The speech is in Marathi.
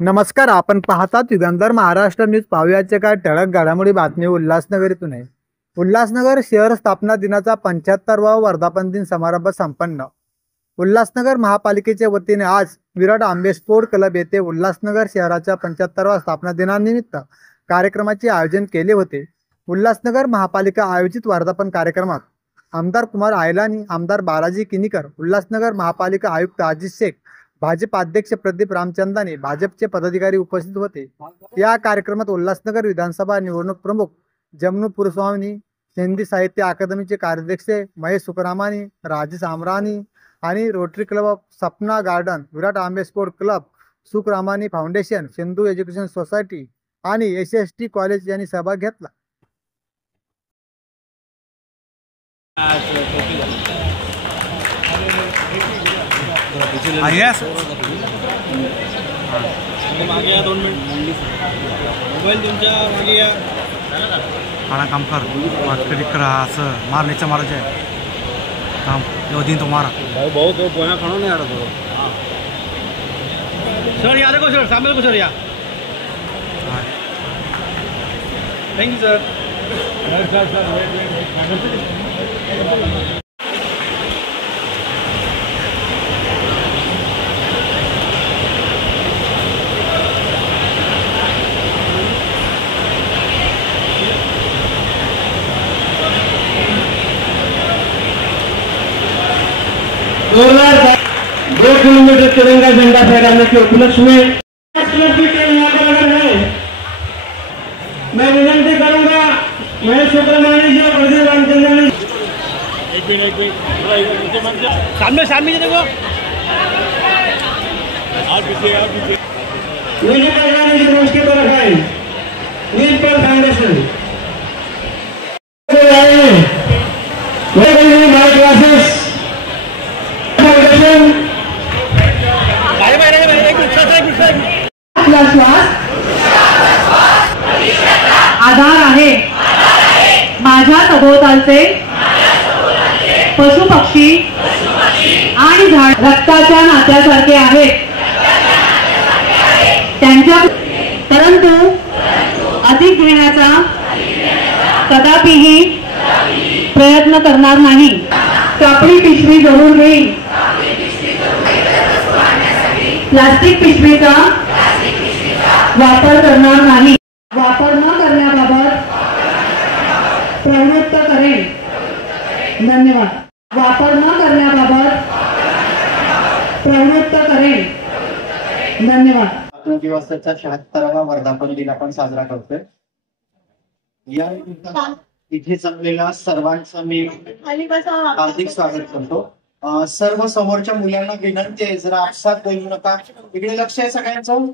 नमस्कार, आपण पाहतात युगंधर महाराष्ट्र न्यूज. पाहुयाचे काय ठळक घडामोडी बातमी उल्हासनगर इथून आहे. उल्हासनगर शहर स्थापना दिनाचा 75वा वर्धापन दिन समारंभ संपन्न. उल्हासनगर महापालिकेच्या वतीने आज विराट आंबे स्पोर्ट क्लब येथे उल्हासनगर शहराच्या 75वा स्थापना दिनानिमित्त कार्यक्रमाचे आयोजन केले होते. उल्हासनगर महापालिका आयोजित वर्धापन कार्यक्रमात आमदार कुमार आयलानी, आमदार बालाजी किनीकर, उल्हासनगर महापालिका आयुक्त अजित शेख, भाजप अध्यक्ष प्रदीप रामचंदानी, भाजपचे पदाधिकारी उपस्थित होते. या कार्यक्रमात उल्हासनगर विधानसभा निवडणूक प्रमुख जमनू पुरस्वामी, हिंदी साहित्य अकादमीचे कार्याध्यक्ष महेश सुकरामानी, राजेश आमरानी आणि rotary club of Sapna garden, Virat Ambe sport club, Sukramani foundation, Sindhu education society आणि SST कॉलेज यांनी सहभाग घेतला. yes. मागे या 2 मिनिट मोबाईल तुमच्या मागे या. खाना काम कर कधी करा असं मारण्याचं मारायचं काम येऊ दिन तो मारा भाऊ तो पोया खाणं नाही आडतो. सर या देखो सर, सामने देखो सर या. Thank you sir. दो किलोमीटर तिरंगा झंडा फहराने के उपलक्ष्य में मैं विनती करूंगा महेश सुब्रमण्यम जी और प्रदीप रामचंद्रन जी. एक मिनट सामने सामने देखो. मुझे करवाने की उसकी तरफ है नीलपल फाउंडेशन क्लासेस आपला श्वास आधार आहे. माझ्या सभोवतालचे पशु पक्षी आणि झाड रक्ताच्या नात्यासारखे आहेत. त्यांच्या परंतु अधिक घेण्याचा कदापिही प्रयत्न करणार नाही. कापडी पिशवी जरूर घेईन. प्लास्टिक पिशवीचा वापर करणार नाही. वापर न करण्याबाबत प्रवृत्त करेन. धन्यवाद. वापर न करण्याबाबत प्रवृत्त करेन. धन्यवाद. स्वातंत्र्य दिवसाचा 76वा वर्धापन दिन आपण साजरा करतोय. या इथे जमलेल्या सर्वांचं मी हार्दिक स्वागत करतो. सर्व समोरच्या मुलांना विनंती आहे, जरा आपसात बोलू नका. इकडे लक्ष आहे सगळ्यांचं.